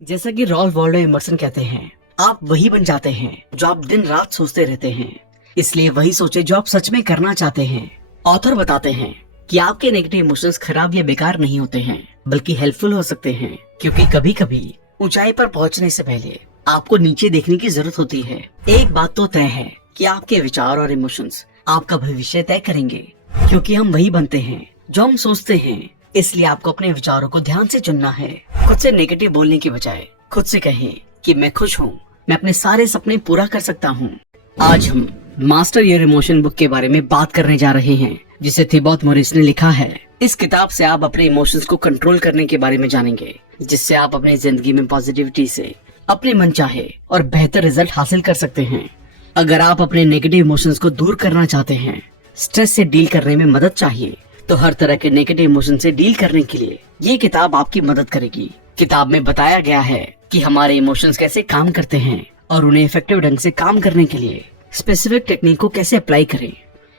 जैसा कि Rolf Waldo immersion कहते हैं, आप वही बन जाते हैं जो आप दिन रात सोचते रहते हैं। इसलिए वही सोचे जो आप सच में करना चाहते हैं। ऑथर बताते हैं कि आपके नेगेटिव इमोशंस खराब या बेकार नहीं होते हैं, बल्कि हेल्पफुल हो सकते हैं, क्योंकि कभी कभी ऊंचाई पर पहुंचने से पहले आपको नीचे देखने की जरूरत होती है। एक बात तो तय है कि आपके विचार और इमोशंस आपका भविष्य तय करेंगे, क्योंकि हम वही बनते हैं जो हम सोचते हैं। इसलिए आपको अपने विचारों को ध्यान से चुनना है। खुद से नेगेटिव बोलने की बजाय खुद से कहें कि मैं खुश हूँ, मैं अपने सारे सपने पूरा कर सकता हूँ। आज हम मास्टर योर इमोशन बुक के बारे में बात करने जा रहे हैं, जिसे थिबॉट मॉरिस ने लिखा है। इस किताब से आप अपने इमोशंस को कंट्रोल करने के बारे में जानेंगे, जिससे आप अपनी जिंदगी में पॉजिटिविटी से अपने मन चाहे और बेहतर रिजल्ट हासिल कर सकते हैं। अगर आप अपने नेगेटिव इमोशंस को दूर करना चाहते हैं, स्ट्रेस से डील करने में मदद चाहिए, तो हर तरह के नेगेटिव इमोशन से डील करने के लिए ये किताब आपकी मदद करेगी। किताब में बताया गया है कि हमारे इमोशंस कैसे काम करते हैं और उन्हें इफेक्टिव ढंग से काम करने के लिए स्पेसिफिक टेक्निक को कैसे अप्लाई करें।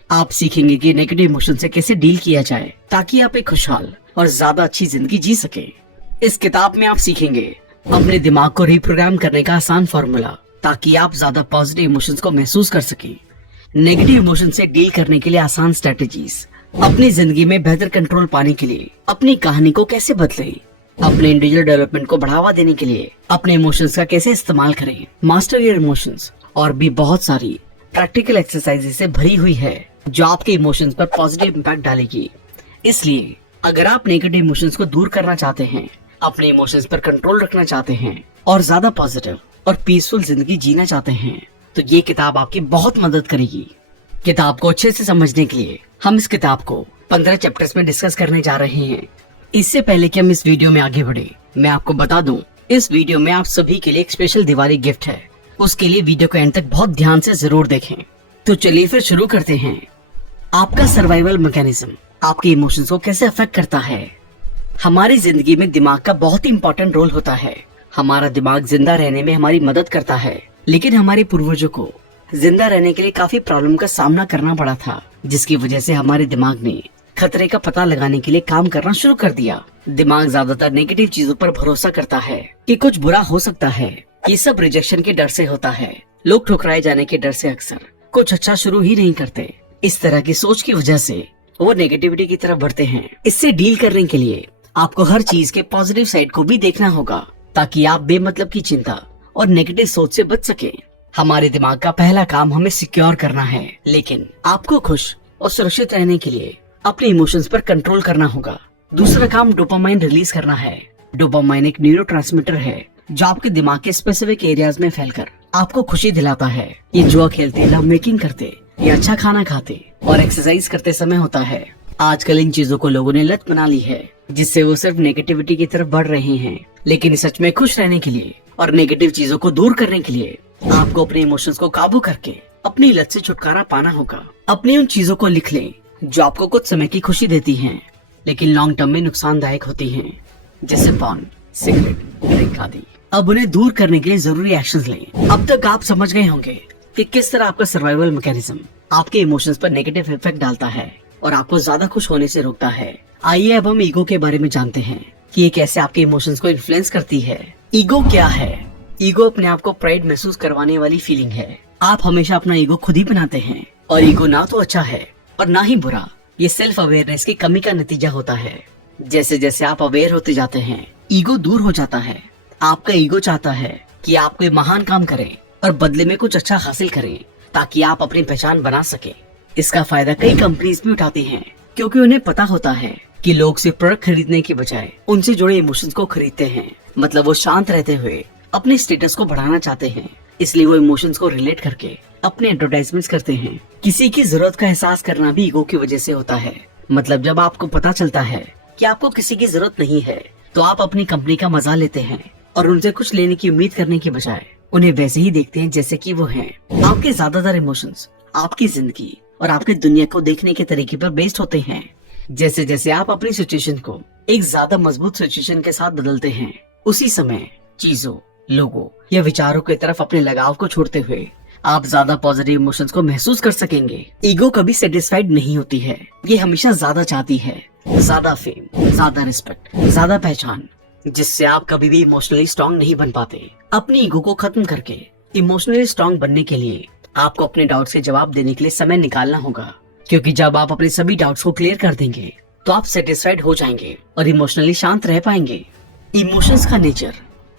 आप सीखेंगे कि नेगेटिव इमोशन से कैसे डील किया जाए, ताकि आप एक खुशहाल और ज्यादा अच्छी जिंदगी जी सके। इस किताब में आप सीखेंगे अपने दिमाग को रिप्रोग्राम करने का आसान फॉर्मूला, ताकि आप ज्यादा पॉजिटिव इमोशंस को महसूस कर सकें। नेगेटिव इमोशन से डील करने के लिए आसान स्ट्रेटेजीज, अपनी जिंदगी में बेहतर कंट्रोल पाने के लिए अपनी कहानी को कैसे बदलें, अपने इंडिविजुअल डेवलपमेंट को बढ़ावा देने के लिए अपने इमोशंस का कैसे इस्तेमाल करें, मास्टर योर इमोशंस, और भी बहुत सारी प्रैक्टिकल एक्सरसाइजेज से भरी हुई है जो आपके इमोशंस पर पॉजिटिव इम्पैक्ट डालेगी। इसलिए अगर आप नेगेटिव इमोशंस को दूर करना चाहते हैं, अपने इमोशंस पर कंट्रोल रखना चाहते हैं और ज्यादा पॉजिटिव और पीसफुल जिंदगी जीना चाहते हैं, तो ये किताब आपकी बहुत मदद करेगी। किताब को अच्छे से समझने के लिए हम इस किताब को 15 चैप्टर्स में डिस्कस करने जा रहे हैं। इससे पहले कि हम इस वीडियो में आगे बढ़े, मैं आपको बता दूं, इस वीडियो में आप सभी के लिए एक स्पेशल दिवाली गिफ्ट है। उसके लिए वीडियो को एंड तक बहुत ध्यान से जरूर देखें। तो चलिए फिर शुरू करते हैं। आपका सर्वाइवल मैकेनिज्म आपके इमोशंस को कैसे अफेक्ट करता है। हमारी जिंदगी में दिमाग का बहुत ही इंपॉर्टेंट रोल होता है। हमारा दिमाग जिंदा रहने में हमारी मदद करता है, लेकिन हमारे पूर्वजों को जिंदा रहने के लिए काफी प्रॉब्लम का सामना करना पड़ा था, जिसकी वजह से हमारे दिमाग ने खतरे का पता लगाने के लिए काम करना शुरू कर दिया। दिमाग ज्यादातर नेगेटिव चीजों पर भरोसा करता है कि कुछ बुरा हो सकता है। ये सब रिजेक्शन के डर से होता है, लोग ठुकराए जाने के डर से अक्सर कुछ अच्छा शुरू ही नहीं करते। इस तरह की सोच की वजह से वो नेगेटिविटी की तरफ बढ़ते हैं। इससे डील करने के लिए आपको हर चीज के पॉजिटिव साइड को भी देखना होगा, ताकि आप बेमतलब की चिंता और नेगेटिव सोच से बच सके। हमारे दिमाग का पहला काम हमें सिक्योर करना है, लेकिन आपको खुश और सुरक्षित रहने के लिए अपने इमोशंस पर कंट्रोल करना होगा। दूसरा काम डोपामाइन रिलीज करना है। डोपामाइन एक न्यूरोट्रांसमीटर है जो आपके दिमाग के स्पेसिफिक एरियाज में फैलकर आपको खुशी दिलाता है। ये जुआ खेलते, लव मेकिंग करते या अच्छा खाना खाते और एक्सरसाइज करते समय होता है। आजकल इन चीजों को लोगों ने लत बना ली है, जिससे वो सिर्फ नेगेटिविटी की तरफ बढ़ रहे हैं। लेकिन सच में खुश रहने के लिए और नेगेटिव चीजों को दूर करने के लिए आपको अपने इमोशंस को काबू करके अपनी लत से छुटकारा पाना होगा। अपनी उन चीजों को लिख लें जो आपको कुछ समय की खुशी देती हैं, लेकिन लॉन्ग टर्म में नुकसानदायक होती हैं, जैसे पॉर्न, सिगरेट, ड्रिंक आदि। अब उन्हें दूर करने के लिए जरूरी एक्शंस लें। अब तक आप समझ गए होंगे कि किस तरह आपका सर्वाइवल मैकेनिज्म आपके इमोशंस पर नेगेटिव इफेक्ट डालता है और आपको ज्यादा खुश होने से रोकता है। आइए अब हम ईगो के बारे में जानते हैं कि ये कैसे आपके इमोशंस को इन्फ्लुएंस करती है। ईगो क्या है? ईगो अपने आप को प्राइड महसूस करवाने वाली फीलिंग है। आप हमेशा अपना ईगो खुद ही बनाते हैं, और ईगो ना तो अच्छा है और ना ही बुरा। ये सेल्फ अवेयरनेस की कमी का नतीजा होता है। जैसे जैसे आप अवेयर होते जाते हैं, ईगो दूर हो जाता है। आपका ईगो चाहता है कि आप कोई महान काम करें और बदले में कुछ अच्छा हासिल करें, ताकि आप अपनी पहचान बना सके। इसका फायदा कई कंपनीज भी उठाती हैं, क्योंकि उन्हें पता होता है कि लोग सिर्फ प्रोडक्ट खरीदने के बजाय उनसे जुड़े इमोशंस को खरीदते हैं। मतलब वो शांत रहते हुए अपने स्टेटस को बढ़ाना चाहते हैं, इसलिए वो इमोशंस को रिलेट करके अपने एडवर्टाइजमेंट्स करते हैं। किसी की जरूरत का एहसास करना भी ईगो की वजह से होता है। मतलब जब आपको पता चलता है कि आपको किसी की जरूरत नहीं है, तो आप अपनी कंपनी का मजा लेते हैं और उनसे कुछ लेने की उम्मीद करने के बजाय उन्हें वैसे ही देखते हैं जैसे कि वो हैं। आपके ज्यादातर इमोशंस आपकी जिंदगी और आपकी दुनिया को देखने के तरीके पर बेस्ड होते हैं। जैसे जैसे आप अपनी सिचुएशन को एक ज्यादा मजबूत सिचुएशन के साथ बदलते हैं, उसी समय चीजों, लोगों या विचारों की तरफ अपने लगाव को छोड़ते हुए आप ज्यादा पॉजिटिव इमोशंस को महसूस कर सकेंगे। ईगो कभी सेटिस्फाइड नहीं होती है। ये हमेशा ज्यादा चाहती है, ज्यादा फेम, ज्यादा रिस्पेक्ट, ज्यादा पहचान जिससे आप कभी भी इमोशनली स्ट्रांग नहीं बन पाते। अपनी ईगो को खत्म करके इमोशनली स्ट्रांग बनने के लिए आपको अपने डाउट्स के जवाब देने के लिए समय निकालना होगा, क्योंकि जब आप अपने सभी डाउट्स को क्लियर कर देंगे तो आप सेटिस्फाइड हो जाएंगे और इमोशनली शांत रह पाएंगे। इमोशंस का नेचर।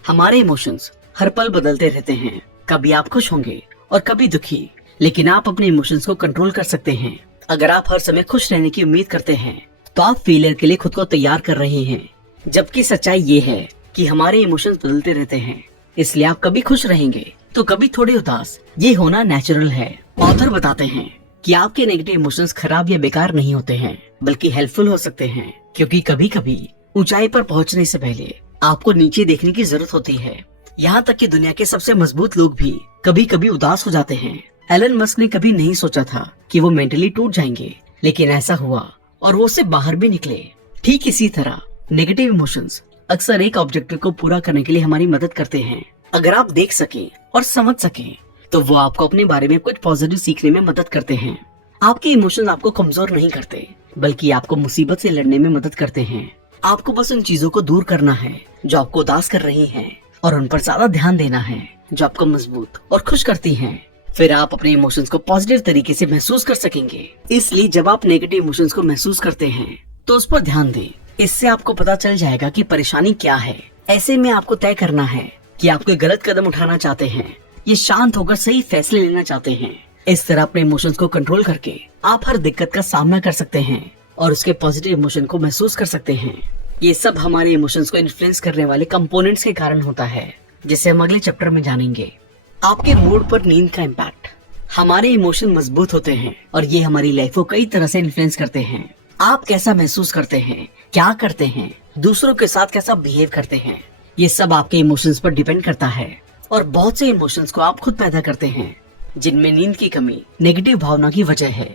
हमारे इमोशंस हर पल बदलते रहते हैं। कभी आप खुश होंगे और कभी दुखी, लेकिन आप अपने इमोशंस को कंट्रोल कर सकते हैं। अगर आप हर समय खुश रहने की उम्मीद करते हैं तो आप फेलियर के लिए खुद को तैयार कर रहे हैं, जबकि सच्चाई ये है कि हमारे इमोशंस बदलते रहते हैं। इसलिए आप कभी खुश रहेंगे तो कभी थोड़े उदास। ये होना नेचुरल है। ऑथर बताते हैं कि आपके नेगेटिव इमोशंस खराब या बेकार नहीं होते हैं, बल्कि हेल्पफुल हो सकते हैं, क्योंकि कभी कभी ऊंचाई पर पहुंचने से पहले आपको नीचे देखने की जरूरत होती है। यहाँ तक कि दुनिया के सबसे मजबूत लोग भी कभी कभी उदास हो जाते हैं। एलन मस्क ने कभी नहीं सोचा था कि वो मेंटली टूट जाएंगे, लेकिन ऐसा हुआ और वो उससे बाहर भी निकले। ठीक इसी तरह नेगेटिव इमोशंस अक्सर एक ऑब्जेक्टिव को पूरा करने के लिए हमारी मदद करते हैं। अगर आप देख सके और समझ सके तो वो आपको अपने बारे में कुछ पॉजिटिव सीखने में मदद करते हैं। आपके इमोशंस आपको कमजोर नहीं करते, बल्कि आपको मुसीबत से लड़ने में मदद करते हैं। आपको बस उन चीजों को दूर करना है जो आपको उदास कर रही हैं, और उन पर ज्यादा ध्यान देना है जो आपको मजबूत और खुश करती हैं। फिर आप अपने इमोशंस को पॉजिटिव तरीके से महसूस कर सकेंगे। इसलिए जब आप नेगेटिव इमोशंस को महसूस करते हैं तो उस पर ध्यान दें। इससे आपको पता चल जाएगा कि परेशानी क्या है। ऐसे में आपको तय करना है कि आप कोई गलत कदम उठाना चाहते हैं या शांत होकर सही फैसले लेना चाहते हैं। इस तरह अपने इमोशंस को कंट्रोल करके आप हर दिक्कत का सामना कर सकते हैं और उसके पॉजिटिव इमोशन को महसूस कर सकते हैं। ये सब हमारे इमोशंस को इन्फ्लुएंस करने वाले कंपोनेंट्स के कारण होता है, जिसे हम अगले चैप्टर में जानेंगे। आपके मूड पर नींद का इम्पैक्ट। हमारे इमोशन मजबूत होते हैं और ये हमारी लाइफ को कई तरह से इन्फ्लुएंस करते हैं। आप कैसा महसूस करते हैं, क्या करते हैं, दूसरों के साथ कैसा बिहेव करते हैं, ये सब आपके इमोशंस पर डिपेंड करता है। और बहुत से इमोशंस को आप खुद पैदा करते हैं, जिनमें नींद की कमी नेगेटिव भावना की वजह है।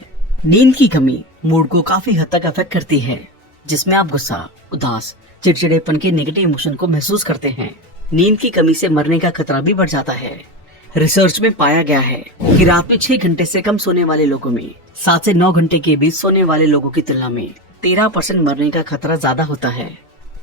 नींद की कमी मूड को काफी हद तक अफेक्ट करती है, जिसमें आप गुस्सा, उदास, चिड़चिड़ेपन के नेगेटिव इमोशन को महसूस करते हैं। नींद की कमी से मरने का खतरा भी बढ़ जाता है। रिसर्च में पाया गया है कि रात में 6 घंटे से कम सोने वाले लोगों में 7 से 9 घंटे के बीच सोने वाले लोगों की तुलना में 13% मरने का खतरा ज्यादा होता है।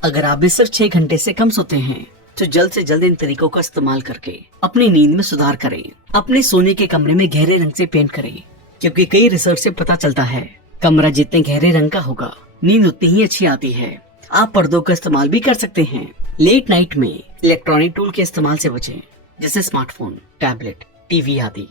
अगर आप भी सिर्फ 6 घंटे से कम सोते हैं तो जल्द से जल्द इन तरीकों का इस्तेमाल करके अपनी नींद में सुधार करें। अपने सोने के कमरे में गहरे रंग से पेंट करें, क्योंकि कई रिसर्च से पता चलता है कमरा जितने गहरे रंग का होगा नींद उतनी ही अच्छी आती है। आप पर्दों का इस्तेमाल भी कर सकते हैं। लेट नाइट में इलेक्ट्रॉनिक टूल के इस्तेमाल से बचें, जैसे स्मार्टफोन, टैबलेट, टीवी आदि।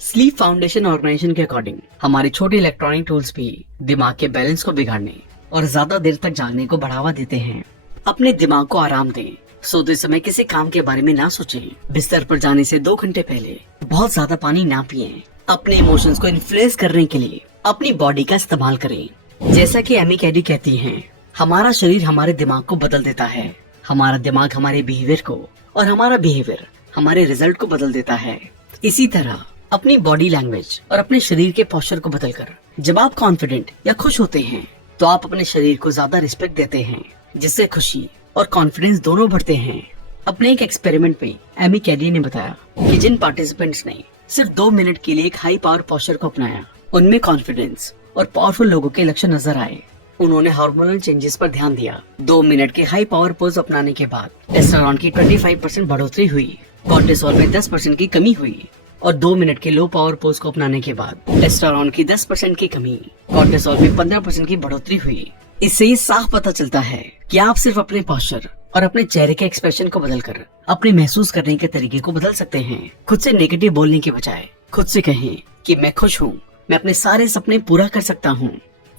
स्लीप फाउंडेशन ऑर्गेनाइजेशन के अकॉर्डिंग हमारे छोटे इलेक्ट्रॉनिक टूल्स भी दिमाग के बैलेंस को बिगाड़ने और ज्यादा देर तक जागने को बढ़ावा देते हैं। अपने दिमाग को आराम दें। सोते समय किसी काम के बारे में ना सोचें। बिस्तर पर जाने से 2 घंटे पहले बहुत ज्यादा पानी ना पिएं। अपने इमोशंस को इन्फ्लुएंस करने के लिए अपनी बॉडी का इस्तेमाल करें। जैसा कि एमी कैडी कहती हैं, हमारा शरीर हमारे दिमाग को बदल देता है, हमारा दिमाग हमारे बिहेवियर को और हमारा बिहेवियर हमारे रिजल्ट को बदल देता है। इसी तरह अपनी बॉडी लैंग्वेज और अपने शरीर के पोस्चर को बदलकर जब आप कॉन्फिडेंट या खुश होते हैं तो आप अपने शरीर को ज्यादा रिस्पेक्ट देते हैं, जिससे खुशी और कॉन्फिडेंस दोनों बढ़ते हैं। अपने एक एक्सपेरिमेंट में एमी कैडी ने बताया कि जिन पार्टिसिपेंट्स ने सिर्फ 2 मिनट के लिए एक हाई पावर पोस्चर को अपनाया, उनमें कॉन्फिडेंस और पावरफुल लोगों के लक्षण नजर आए। उन्होंने हार्मोनल चेंजेस पर ध्यान दिया। 2 मिनट के हाई पावर पोज अपनाने के बाद टेस्टोस्टेरोन की 25% बढ़ोतरी हुई, कॉर्टिसोल में 10% की कमी हुई, और 2 मिनट के लो पावर पोज को अपनाने के बाद टेस्टोस्टेरोन की 10% की कमी, कॉर्टिसोल में 15% की बढ़ोतरी हुई। इससे ये साफ पता चलता है कि आप सिर्फ अपने पोस्चर और अपने चेहरे के एक्सप्रेशन को बदलकर अपने महसूस करने के तरीके को बदल सकते हैं। खुद से नेगेटिव बोलने के बजाय खुद से कहें कि मैं खुश हूँ, मैं अपने सारे सपने पूरा कर सकता हूँ।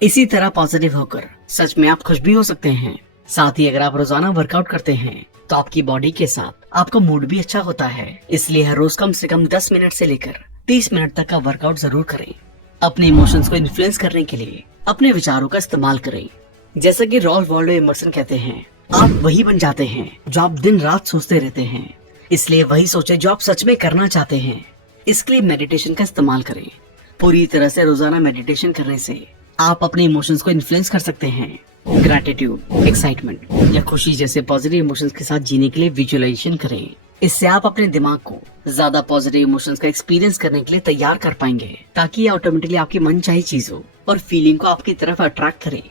इसी तरह पॉजिटिव होकर सच में आप खुश भी हो सकते हैं। साथ ही अगर आप रोजाना वर्कआउट करते हैं तो आपकी बॉडी के साथ आपका मूड भी अच्छा होता है। इसलिए हर रोज कम से कम 10 मिनट से लेकर 30 मिनट तक का वर्कआउट जरूर करें। अपने इमोशंस को इन्फ्लुएंस करने के लिए अपने विचारों का इस्तेमाल करें। जैसा कि रॉल्फ वॉल्डो एमर्सन कहते हैं, आप वही बन जाते हैं जो आप दिन रात सोचते रहते हैं। इसलिए वही सोचे जो आप सच में करना चाहते हैं। इसके लिए मेडिटेशन का इस्तेमाल करें। पूरी तरह से रोजाना मेडिटेशन करने से आप अपने इमोशंस को इन्फ्लुएंस कर सकते हैं। ग्रैटिट्यूड, एक्साइटमेंट या खुशी जैसे पॉजिटिव इमोशंस के साथ जीने के लिए विजुअलाइजेशन करें। इससे आप अपने दिमाग को ज्यादा पॉजिटिव इमोशंस का एक्सपीरियंस करने के लिए तैयार कर पाएंगे, ताकि ये ऑटोमेटिकली आपकी मनचाही चीजों और फीलिंग को आपकी तरफ अट्रैक्ट करे।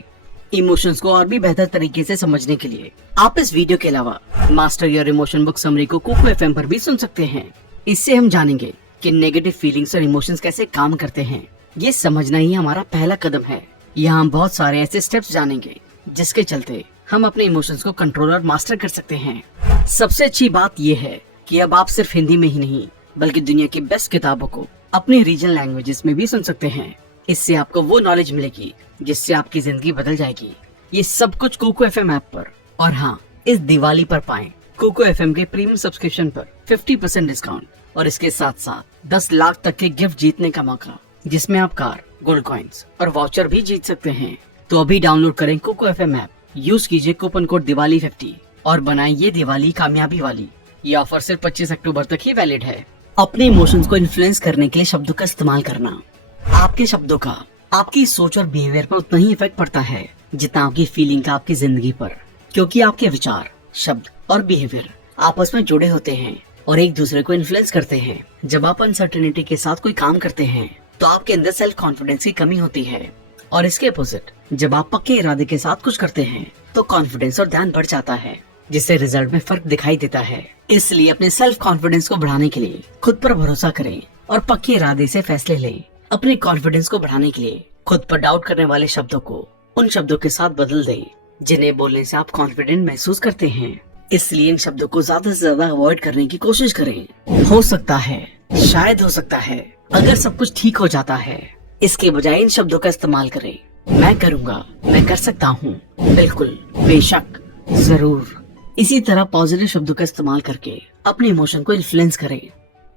इमोशंस को और भी बेहतर तरीके से समझने के लिए आप इस वीडियो के अलावा master your emotion book summary को कुकू एफएम पर भी सुन सकते हैं। इससे हम जानेंगे कि नेगेटिव फीलिंग्स और इमोशंस कैसे काम करते हैं। ये समझना ही हमारा पहला कदम है। यहाँ हम बहुत सारे ऐसे स्टेप्स जानेंगे जिसके चलते हम अपने इमोशंस को कंट्रोल और मास्टर कर सकते हैं। सबसे अच्छी बात यह है कि अब आप सिर्फ हिंदी में ही नहीं बल्कि दुनिया की बेस्ट किताबों को अपने रीजनल लैंग्वेजेस में भी सुन सकते हैं। इससे आपको वो नॉलेज मिलेगी जिससे आपकी जिंदगी बदल जाएगी। ये सब कुछ कुकू एफएम ऐप पर, और हाँ, इस दिवाली पर पाएं कुकू एफएम के प्रीमियम सब्सक्रिप्शन पर 50% डिस्काउंट और इसके साथ साथ 10 लाख तक के गिफ्ट जीतने का मौका, जिसमें आप कार, गोल्ड कॉइन्स और वाउचर भी जीत सकते हैं। तो अभी डाउनलोड करें कुकू एफएम ऐप, यूज कीजिए कूपन कोड दिवाली 50 और बनाएं ये दिवाली कामयाबी वाली। ये ऑफर सिर्फ 25 अक्टूबर तक ही वैलिड है। अपने इमोशंस को इन्फ्लुएंस करने के लिए शब्दों का इस्तेमाल करना। आपके शब्दों का आपकी सोच और बिहेवियर पर उतना ही इफेक्ट पड़ता है जितना आपकी फीलिंग का आपकी जिंदगी पर, क्योंकि आपके विचार, शब्द और बिहेवियर आपस में जुड़े होते हैं और एक दूसरे को इन्फ्लुएंस करते हैं। जब आप अनसर्टेनिटी के साथ कोई काम करते हैं तो आपके अंदर सेल्फ कॉन्फिडेंस की कमी होती है, और इसके अपोजिट जब आप पक्के इरादे के साथ कुछ करते हैं तो कॉन्फिडेंस और ध्यान बढ़ जाता है, जिससे रिजल्ट में फर्क दिखाई देता है। इसलिए अपने सेल्फ कॉन्फिडेंस को बढ़ाने के लिए खुद पर भरोसा करें और पक्के इरादे से फैसले लें। अपने कॉन्फिडेंस को बढ़ाने के लिए खुद पर डाउट करने वाले शब्दों को उन शब्दों के साथ बदल दें जिन्हें बोलने से आप कॉन्फिडेंट महसूस करते हैं। इसलिए इन शब्दों को ज्यादा से ज्यादा अवॉइड करने की कोशिश करें। हो सकता है, शायद हो सकता है, अगर सब कुछ ठीक हो जाता है, इसके बजाय इन शब्दों का इस्तेमाल करें। मैं करूँगा, मैं कर सकता हूँ, बिल्कुल, बेशक, जरूर। इसी तरह पॉजिटिव शब्दों का इस्तेमाल करके अपने इमोशन को इन्फ्लुएंस करें।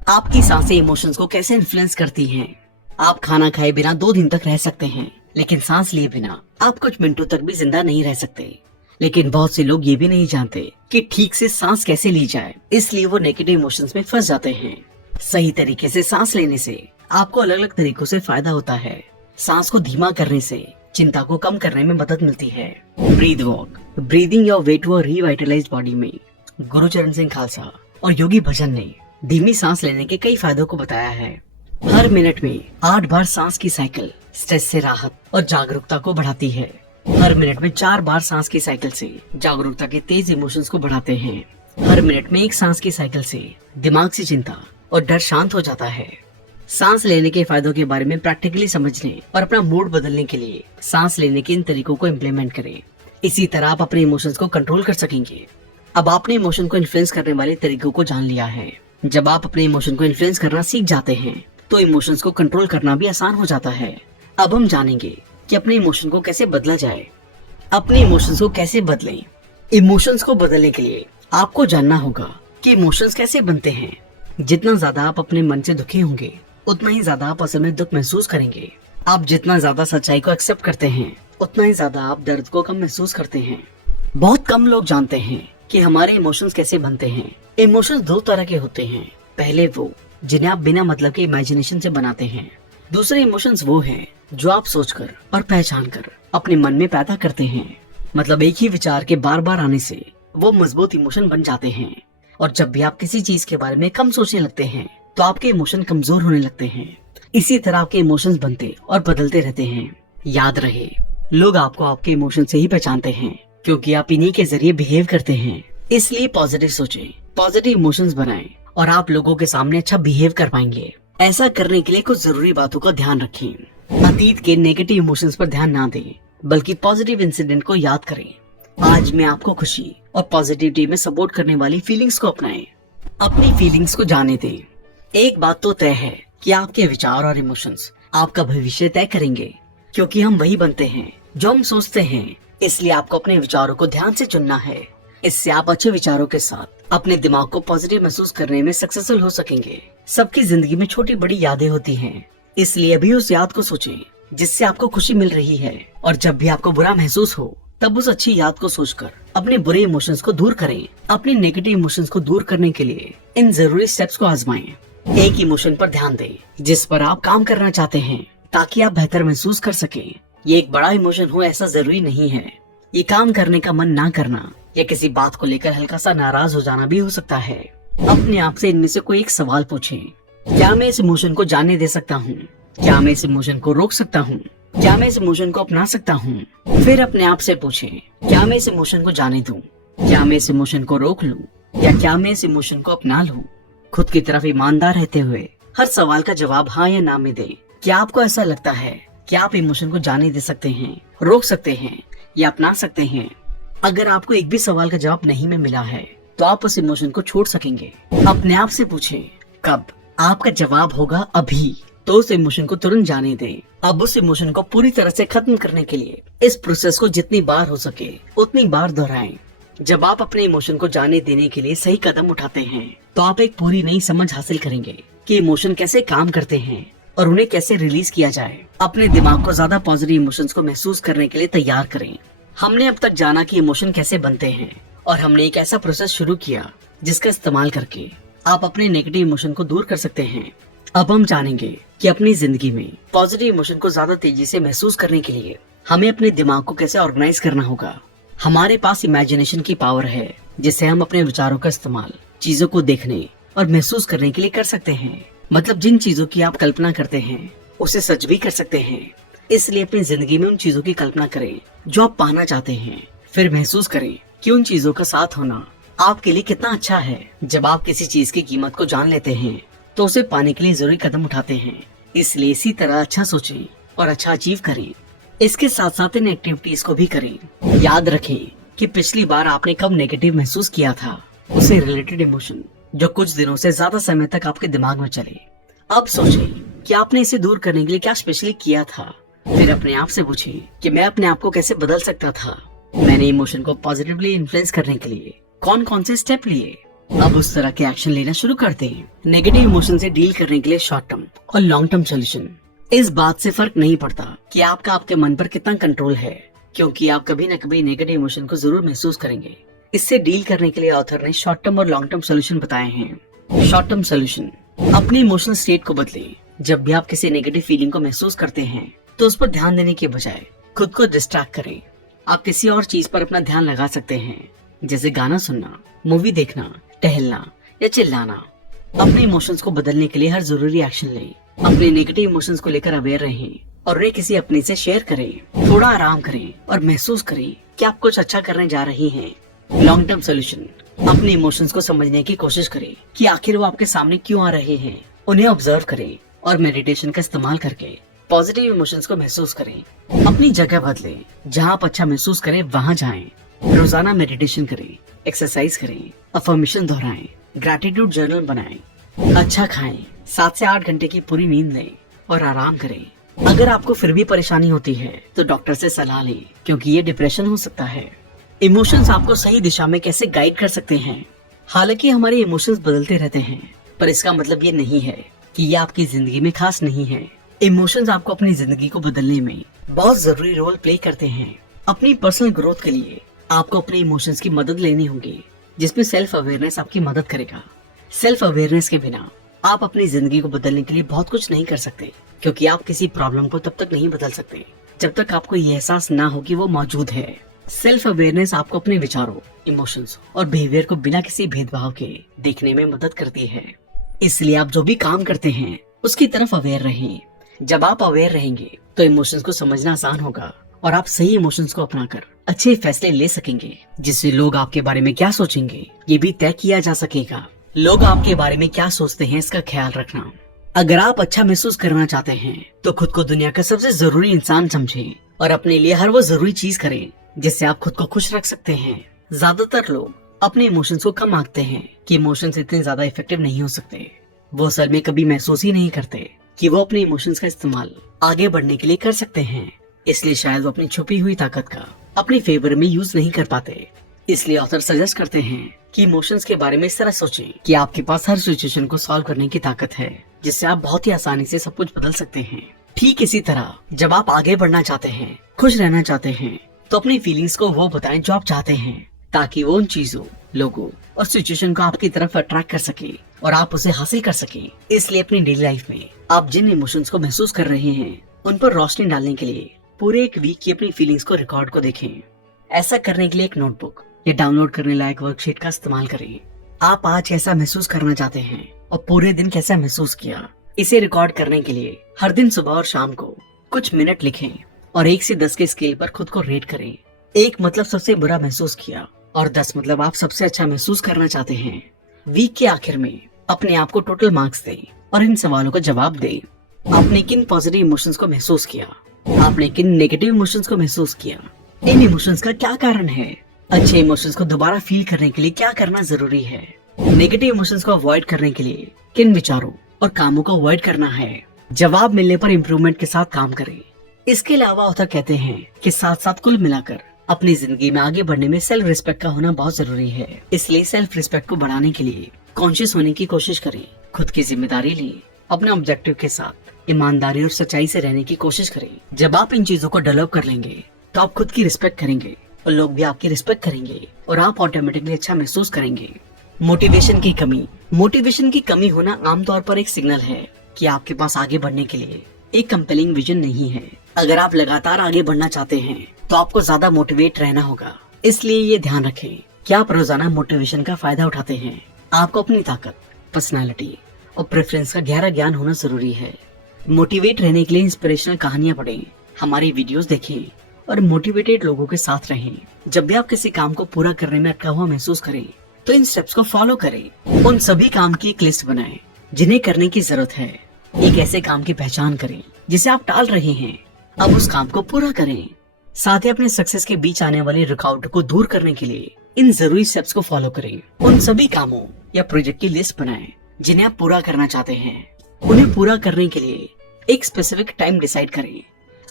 आपकी सांसें इमोशंस को कैसे इन्फ्लुएंस करती हैं? आप खाना खाए बिना 2 दिन तक रह सकते हैं, लेकिन सांस लिए बिना आप कुछ मिनटों तक भी जिंदा नहीं रह सकते। लेकिन बहुत से लोग ये भी नहीं जानते कि ठीक से सांस कैसे ली जाए, इसलिए वो नेगेटिव इमोशंस में फंस जाते हैं। सही तरीके से सांस लेने से आपको अलग अलग तरीकों से फायदा होता है। सांस को धीमा करने से चिंता को कम करने में मदद मिलती है। Breathe walk, breathing your way to a revitalised body में गुरुचरण सिंह खालसा और योगी भजन ने धीमी सांस लेने के कई फायदों को बताया है। हर मिनट में 8 बार सांस की साइकिल स्ट्रेस से राहत और जागरूकता को बढ़ाती है। हर मिनट में 4 बार सांस की साइकिल से जागरूकता के तेज इमोशंस को बढ़ाते हैं। हर मिनट में 1 सांस की साइकिल से दिमाग से चिंता और डर शांत हो जाता है। सांस लेने के फायदों के बारे में प्रैक्टिकली समझने और अपना मूड बदलने के लिए सांस लेने के इन तरीकों को इम्प्लीमेंट करें। इसी तरह आप अपने इमोशंस को कंट्रोल कर सकेंगे। अब आपने इमोशन को इन्फ्लुएंस करने वाले तरीकों को जान लिया है। जब आप अपने इमोशन को इन्फ्लुएंस करना सीख जाते हैं तो इमोशंस को कंट्रोल करना भी आसान हो जाता है। अब हम जानेंगे कि अपने इमोशन को कैसे बदला जाए। अपने इमोशंस को कैसे बदलें? इमोशंस को बदलने के लिए आपको जानना होगा कि इमोशंस कैसे बनते हैं। जितना ज्यादा आप अपने मन से दुखी होंगे उतना ही ज्यादा आप असल में दुख महसूस करेंगे। आप जितना ज्यादा सच्चाई को एक्सेप्ट करते हैं उतना ही ज्यादा आप दर्द को कम महसूस करते हैं। बहुत कम लोग जानते हैं कि हमारे इमोशंस कैसे बनते हैं। इमोशंस 2 तरह के होते हैं। पहले वो जिन्हें आप बिना मतलब के इमेजिनेशन से बनाते हैं। दूसरे इमोशंस वो हैं जो आप सोचकर और पहचान कर अपने मन में पैदा करते हैं। मतलब एक ही विचार के बार बार आने से वो मजबूत इमोशन बन जाते हैं। और जब भी आप किसी चीज के बारे में कम सोचने लगते हैं तो आपके इमोशन कमजोर होने लगते हैं। इसी तरह आपके इमोशंस बनते और बदलते रहते हैं। याद रहे, लोग आपको आपके इमोशन से ही पहचानते हैं, क्योंकि आप इन्हीं के जरिए बिहेव करते हैं। इसलिए पॉजिटिव सोचें, पॉजिटिव इमोशंस बनाएं और आप लोगों के सामने अच्छा बिहेव कर पाएंगे। ऐसा करने के लिए कुछ जरूरी बातों का ध्यान रखें। अतीत के नेगेटिव इमोशंस पर ध्यान ना दें, बल्कि पॉजिटिव इंसिडेंट को याद करें। आज मैं आपको खुशी और पॉजिटिविटी में सपोर्ट करने वाली फीलिंग्स को अपनाएं। अपनी फीलिंग्स को जाने दें। एक बात तो तय है कि आपके विचार और इमोशंस आपका भविष्य तय करेंगे, क्योंकि हम वही बनते हैं जो हम सोचते हैं। इसलिए आपको अपने विचारों को ध्यान से चुनना है। इससे आप अच्छे विचारों के साथ अपने दिमाग को पॉजिटिव महसूस करने में सक्सेसफुल हो सकेंगे। सबकी जिंदगी में छोटी बड़ी यादें होती हैं, इसलिए अभी उस याद को सोचें जिससे आपको खुशी मिल रही है, और जब भी आपको बुरा महसूस हो तब उस अच्छी याद को सोचकर अपने बुरे इमोशंस को दूर करें। अपने नेगेटिव इमोशंस को दूर करने के लिए इन जरूरी स्टेप्स को आजमाएं। एक इमोशन पर ध्यान दें जिस पर आप काम करना चाहते हैं, ताकि आप बेहतर महसूस कर सकें। ये एक बड़ा इमोशन हो ऐसा जरूरी नहीं है। ये काम करने का मन ना करना या किसी बात को लेकर हल्का सा नाराज हो जाना भी हो सकता है। अपने आप से इनमें से कोई एक सवाल पूछें। क्या मैं इस इमोशन को जाने दे सकता हूँ? क्या मैं इस इमोशन को रोक सकता हूँ? क्या मैं इस इमोशन को अपना सकता हूँ? फिर अपने आप से पूछें, क्या मैं इस इमोशन को जाने दूं? क्या मैं इस इमोशन को रोक लूं? या क्या मैं इस इमोशन को अपना लूं? खुद की तरफ ईमानदार रहते हुए हर सवाल का जवाब हाँ या ना में दें। क्या आपको ऐसा लगता है कि आप इमोशन को जाने दे सकते हैं, रोक सकते हैं या अपना सकते हैं? अगर आपको एक भी सवाल का जवाब नहीं में मिला है तो आप उस इमोशन को छोड़ सकेंगे। अपने आप से पूछें, कब? आपका जवाब होगा अभी। तो उस इमोशन को तुरंत जाने दें। अब उस इमोशन को पूरी तरह से खत्म करने के लिए इस प्रोसेस को जितनी बार हो सके उतनी बार दोहराएं। जब आप अपने इमोशन को जाने देने के लिए सही कदम उठाते हैं तो आप एक पूरी नई समझ हासिल करेंगे कि इमोशन कैसे काम करते हैं और उन्हें कैसे रिलीज किया जाए। अपने दिमाग को ज्यादा पॉजिटिव इमोशंस को महसूस करने के लिए तैयार करें। हमने अब तक जाना कि इमोशन कैसे बनते हैं और हमने एक ऐसा प्रोसेस शुरू किया जिसका इस्तेमाल करके आप अपने नेगेटिव इमोशन को दूर कर सकते हैं। अब हम जानेंगे कि अपनी जिंदगी में पॉजिटिव इमोशन को ज्यादा तेजी से महसूस करने के लिए हमें अपने दिमाग को कैसे ऑर्गेनाइज करना होगा। हमारे पास इमेजिनेशन की पावर है जिससे हम अपने विचारों का इस्तेमाल चीजों को देखने और महसूस करने के लिए कर सकते हैं। मतलब जिन चीजों की आप कल्पना करते हैं उसे सच भी कर सकते हैं। इसलिए अपनी जिंदगी में उन चीजों की कल्पना करें जो आप पाना चाहते हैं। फिर महसूस करें कि उन चीजों का साथ होना आपके लिए कितना अच्छा है। जब आप किसी चीज की कीमत को जान लेते हैं तो उसे पाने के लिए जरूरी कदम उठाते हैं। इसलिए इसी तरह अच्छा सोचें और अच्छा अचीव करें। इसके साथ साथ इन एक्टिविटीज को भी करें। याद रखें कि पिछली बार आपने कब नेगेटिव महसूस किया था, उसे रिलेटेड इमोशन जो कुछ दिनों से ज्यादा समय तक आपके दिमाग में चले। अब सोचें कि आपने इसे दूर करने के लिए क्या स्पेशली किया था। फिर अपने आप से पूछें कि मैं अपने आप को कैसे बदल सकता था। मैंने इमोशन को पॉजिटिवली इन्फ्लुएंस करने के लिए कौन कौन से स्टेप लिए। अब उस तरह के एक्शन लेना शुरू करते हैं। नेगेटिव इमोशन से डील करने के लिए शॉर्ट टर्म और लॉन्ग टर्म सोल्यूशन। इस बात से फर्क नहीं पड़ता कि आपका आपके मन पर कितना कंट्रोल है, क्योंकि आप कभी न कभी नेगेटिव इमोशन को जरूर महसूस करेंगे। इससे डील करने के लिए ऑथर ने शॉर्ट टर्म और लॉन्ग टर्म सोल्यूशन बताए हैं। शॉर्ट टर्म सोल्यूशन, अपनी इमोशनल स्टेट को बदलें। जब भी आप किसी नेगेटिव फीलिंग को महसूस करते हैं तो उस पर ध्यान देने के बजाय खुद को डिस्ट्रैक्ट करें। आप किसी और चीज पर अपना ध्यान लगा सकते हैं, जैसे गाना सुनना, मूवी देखना, टहलना या चिल्लाना। अपने इमोशंस को बदलने के लिए हर जरूरी एक्शन लें। अपने नेगेटिव इमोशंस को लेकर अवेयर रहें और उन्हें किसी अपने से शेयर करें। थोड़ा आराम करें और महसूस करें कि आप कुछ अच्छा करने जा रही हैं। लॉन्ग टर्म सोल्यूशन, अपने इमोशंस को समझने की कोशिश करें कि आखिर वो आपके सामने क्यों आ रहे हैं। उन्हें ऑब्जर्व करें और मेडिटेशन का इस्तेमाल करके पॉजिटिव इमोशंस को महसूस करें। अपनी जगह बदलें, जहाँ आप अच्छा महसूस करें वहाँ जाएं। रोजाना मेडिटेशन करें, एक्सरसाइज करें, अफर्मेशन दोहराएं, ग्रैटिट्यूड जर्नल बनाएं, अच्छा खाएं, 7 से 8 घंटे की पूरी नींद लें और आराम करें। अगर आपको फिर भी परेशानी होती है तो डॉक्टर से सलाह लें, क्योंकि ये डिप्रेशन हो सकता है। इमोशंस आपको सही दिशा में कैसे गाइड कर सकते हैं। हालांकि हमारे इमोशंस बदलते रहते हैं, पर इसका मतलब ये नहीं है कि ये आपकी जिंदगी में खास नहीं है। इमोशंस आपको अपनी जिंदगी को बदलने में बहुत जरूरी रोल प्ले करते हैं। अपनी पर्सनल ग्रोथ के लिए आपको अपने इमोशंस की मदद लेनी होगी, जिसमें सेल्फ अवेयरनेस आपकी मदद करेगा। सेल्फ अवेयरनेस के बिना आप अपनी जिंदगी को बदलने के लिए बहुत कुछ नहीं कर सकते, क्योंकि आप किसी प्रॉब्लम को तब तक नहीं बदल सकते जब तक आपको ये एहसास ना हो कि वो मौजूद है। सेल्फ अवेयरनेस आपको अपने विचारों, इमोशंस और बिहेवियर को बिना किसी भेदभाव के देखने में मदद करती है। इसलिए आप जो भी काम करते हैं उसकी तरफ अवेयर रहें। जब आप अवेयर रहेंगे तो इमोशंस को समझना आसान होगा और आप सही इमोशंस को अपनाकर अच्छे फैसले ले सकेंगे, जिससे लोग आपके बारे में क्या सोचेंगे ये भी तय किया जा सकेगा। लोग आपके बारे में क्या सोचते हैं इसका ख्याल रखना। अगर आप अच्छा महसूस करना चाहते हैं तो खुद को दुनिया का सबसे जरूरी इंसान समझें और अपने लिए हर वो जरूरी चीज करें जिससे आप खुद को खुश रख सकते हैं। ज्यादातर लोग अपने इमोशंस को कम आंकते हैं कि इमोशंस इतने ज्यादा इफेक्टिव नहीं हो सकते। वो असल में कभी महसूस ही नहीं करते कि वो अपने इमोशंस का इस्तेमाल आगे बढ़ने के लिए कर सकते हैं। इसलिए शायद वो अपनी छुपी हुई ताकत का अपने फेवर में यूज नहीं कर पाते। इसलिए ऑथर सजेस्ट करते हैं कि इमोशंस के बारे में इस तरह सोचें कि आपके पास हर सिचुएशन को सॉल्व करने की ताकत है, जिससे आप बहुत ही आसानी से सब कुछ बदल सकते हैं। ठीक इसी तरह जब आप आगे बढ़ना चाहते हैं, खुश रहना चाहते हैं, तो अपनी फीलिंग्स को वो बताएं जो आप चाहते हैं, ताकि वो उन चीजों, लोगों और सिचुएशन को आपकी तरफ अट्रैक्ट कर सके और आप उसे हासिल कर सके। इसलिए अपनी डेली लाइफ में आप जिन इमोशंस को महसूस कर रहे हैं उन पर रोशनी डालने के लिए पूरे एक वीक की अपनी फीलिंग्स को रिकॉर्ड को देखें। ऐसा करने के लिए एक नोटबुक या डाउनलोड करने लायक वर्कशीट का इस्तेमाल करें। आप आज कैसा महसूस करना चाहते हैं और पूरे दिन कैसा महसूस किया, इसे रिकॉर्ड करने के लिए हर दिन सुबह और शाम को कुछ मिनट लिखें। और 1 से 10 के स्केल पर खुद को रेट करें। 1 मतलब सबसे बुरा महसूस किया और 10 मतलब आप सबसे अच्छा महसूस करना चाहते हैं। वीक के आखिर में अपने आप को टोटल मार्क्स दें और इन सवालों का जवाब दें। आपने किन पॉजिटिव इमोशंस को महसूस किया, आपने किन नेगेटिव इमोशंस को महसूस किया, इन इमोशंस का क्या कारण है, अच्छे इमोशंस को दोबारा फील करने के लिए क्या करना जरूरी है, नेगेटिव इमोशंस को अवॉइड करने के लिए किन विचारों और कामों को अवॉइड करना है। जवाब मिलने पर इम्प्रूवमेंट के साथ काम करें। इसके अलावा ऑथर कहते हैं कि साथ साथ कुल मिलाकर अपनी जिंदगी में आगे बढ़ने में सेल्फ रिस्पेक्ट का होना बहुत जरूरी है। इसलिए सेल्फ रिस्पेक्ट को बढ़ाने के लिए कॉन्शियस होने की कोशिश करें, खुद की जिम्मेदारी लें, अपने ऑब्जेक्टिव के साथ ईमानदारी और सच्चाई से रहने की कोशिश करें। जब आप इन चीजों को डेवलप कर लेंगे तो आप खुद की रिस्पेक्ट करेंगे और लोग भी आपकी रिस्पेक्ट करेंगे और आप ऑटोमेटिकली अच्छा महसूस करेंगे। मोटिवेशन की कमी होना आमतौर पर एक सिग्नल है कि आपके पास आगे बढ़ने के लिए एक कंपेलिंग विजन नहीं है। अगर आप लगातार आगे बढ़ना चाहते हैं तो आपको ज्यादा मोटिवेट रहना होगा। इसलिए ये ध्यान रखें कि आप रोजाना मोटिवेशन का फायदा उठाते हैं। आपको अपनी ताकत, पर्सनालिटी और प्रेफरेंस का गहरा ज्ञान होना जरूरी है। मोटिवेट रहने के लिए इंस्पिरेशनल कहानियां पढ़ें, हमारी वीडियोस देखें और मोटिवेटेड लोगों के साथ रहें। जब भी आप किसी काम को पूरा करने में अटका हुआ महसूस करें तो इन स्टेप्स को फॉलो करें। उन सभी काम की एक लिस्ट बनाएं जिन्हें करने की जरूरत है। एक ऐसे काम की पहचान करें जिसे आप टाल रहे हैं, अब उस काम को पूरा करें। साथ ही अपने सक्सेस के बीच आने वाली रुकावट को दूर करने के लिए इन जरूरी स्टेप्स को फॉलो करें। उन सभी कामों या प्रोजेक्ट की लिस्ट बनाएं जिन्हें आप पूरा करना चाहते हैं। उन्हें पूरा करने के लिए एक स्पेसिफिक टाइम डिसाइड करें।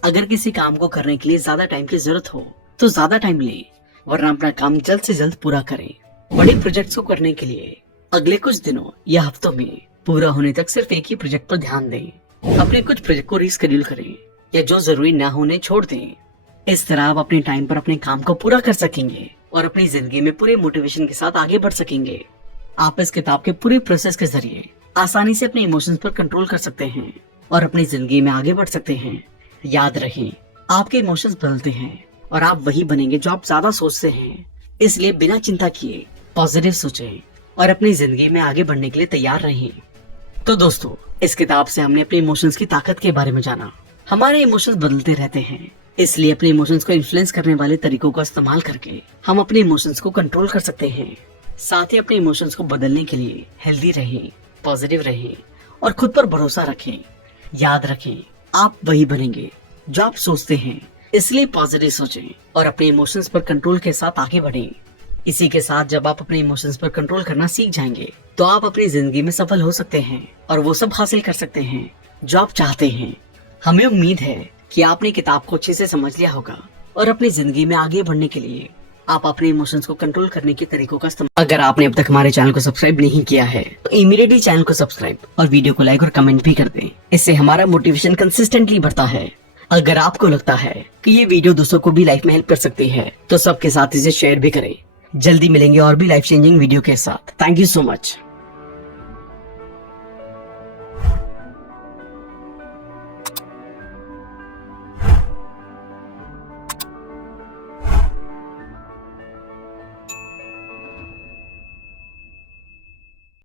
अगर किसी काम को करने के लिए ज्यादा टाइम की जरूरत हो तो ज्यादा टाइम लें, वरना अपना काम जल्द से जल्द पूरा करें। बड़े प्रोजेक्ट्स को करने के लिए अगले कुछ दिनों या हफ्तों में पूरा होने तक सिर्फ एक ही प्रोजेक्ट पर ध्यान दें। अपने कुछ प्रोजेक्ट को रीशेड्यूल करें या जो जरूरी न होने छोड़ दें। इस तरह आप अपने टाइम पर अपने काम को पूरा कर सकेंगे और अपनी जिंदगी में पूरे मोटिवेशन के साथ आगे बढ़ सकेंगे। आप इस किताब के पूरे प्रोसेस के जरिए आसानी से अपने इमोशंस पर कंट्रोल कर सकते हैं और अपनी जिंदगी में आगे बढ़ सकते हैं। याद रखें, आपके इमोशंस बदलते हैं और आप वही बनेंगे जो आप ज्यादा सोचते हैं। इसलिए बिना चिंता किए पॉजिटिव सोचें और अपनी जिंदगी में आगे बढ़ने के लिए तैयार रहें। तो दोस्तों, इस किताब से हमने अपने इमोशंस की ताकत के बारे में जाना। हमारे इमोशंस बदलते रहते हैं, इसलिए अपने इमोशंस को इन्फ्लुएंस करने वाले तरीकों का इस्तेमाल करके हम अपने इमोशंस को कंट्रोल कर सकते हैं। साथ ही अपने इमोशंस को बदलने के लिए हेल्दी रहें, पॉजिटिव रहें और खुद पर भरोसा रखें। याद रखें, आप वही बनेंगे जो आप सोचते हैं। इसलिए पॉजिटिव सोचें और अपने इमोशंस पर कंट्रोल के साथ आगे बढ़ें। इसी के साथ जब आप अपने इमोशंस पर कंट्रोल करना सीख जाएंगे तो आप अपनी जिंदगी में सफल हो सकते हैं और वो सब हासिल कर सकते हैं जो आप चाहते हैं। हमें उम्मीद है कि आपने किताब को अच्छे से समझ लिया होगा और अपनी जिंदगी में आगे बढ़ने के लिए आप अपने इमोशंस को कंट्रोल करने के तरीकों का इस्तेमाल। अगर आपने अब तक हमारे चैनल को सब्सक्राइब नहीं किया है तो इमीडिएटली चैनल को सब्सक्राइब और वीडियो को लाइक और कमेंट भी कर दें। इससे हमारा मोटिवेशन कंसिस्टेंटली बढ़ता है। अगर आपको लगता है कि ये वीडियो दोस्तों को भी लाइफ में हेल्प कर सकती है तो सबके साथ इसे शेयर भी करें। जल्दी मिलेंगे और भी लाइफ चेंजिंग वीडियो के साथ। Thank you so much.